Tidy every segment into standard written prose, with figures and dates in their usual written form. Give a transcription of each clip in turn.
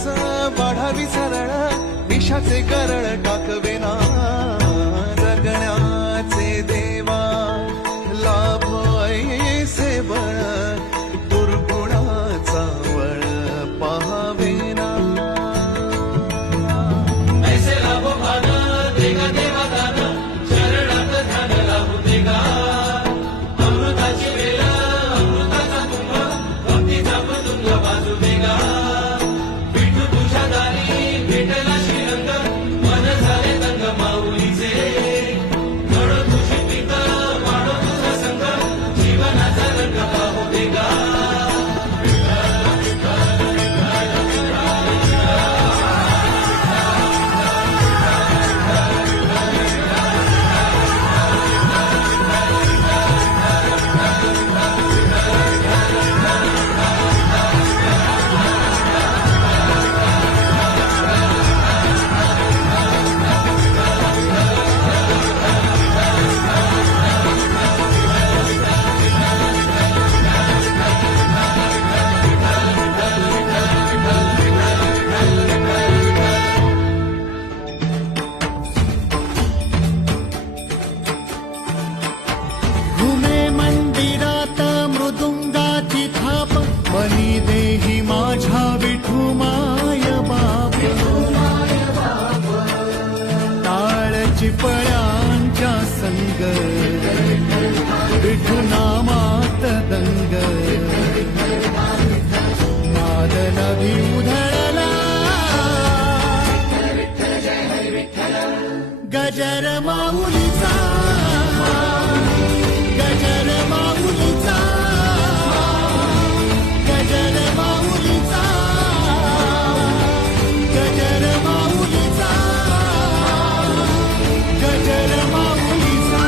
केस वाढावी सरळ, विषाचे करळ टाकवेना जगण्याचे देवा, लाभ ऐसे बळ दुर्गुणाचा बळ पाहावेना। ऐसे लाभ भान देगा देवा दान, शरणात ध्यान लागू देगा। अमृताची वेल अमृताचा कुंभ, भक्तीचा मृदुंग वाजू देगा। विठू तुझ्या दारी भेटला श्रीरंग, मन झाले तंग माऊलीचे। घडो तुझी प्रीत वाढो तुझा संग, जीवनाचा रंग पाहू देगा। घुमे मंदिरात मृदुंगाची थाप, बली देही माझ्या विठू माय बाप। टाळ चिपळ्यांच्या संग, विठू नामात दंग। नाद नभी उधळला, गजर माऊलीचा, गजर माऊलीचा, गजर माऊलीचा, गजर माऊलीचा, गजर माऊलीचा।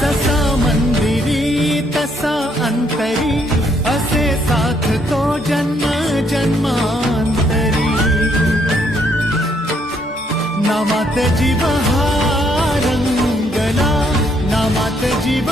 जसा मंदिरी तसा अंतरी, असे साथ तो जन्म जन्मांतरी। नामात जीव हा रंगला, नामात जीव